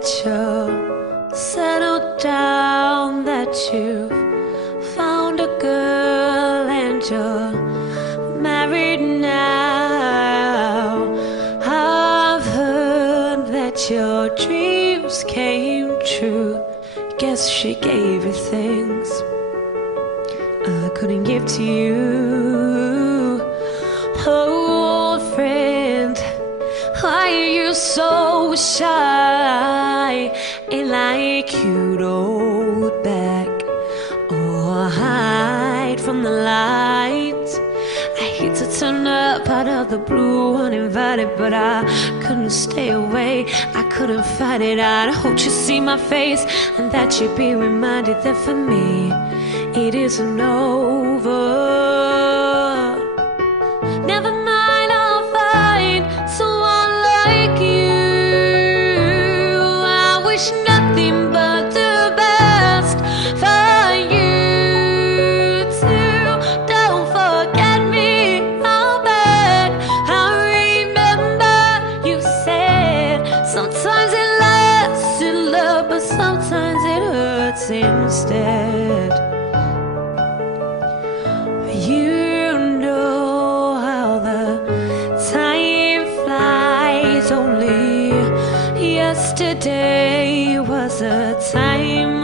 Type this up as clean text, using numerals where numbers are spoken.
that you're settled down, that you've found a girl and you're married now. I've heard that your dreams came true. Guess she gave you things I couldn't give to you. Old friend, why are you so shy? Ain't like you'd hold back or hide from the light. I hate to turn up out of the blue uninvited, but I couldn't stay away, I couldn't fight it. I hope you see my face and that you be reminded that for me it isn't over. Never mind, I'll find someone like you. I wish nothing but the best for you too. Don't forget me, I'll bet. I remember you said sometimes it lasts in love, but sometimes it hurts instead. You know how the time flies. Only yesterday was a time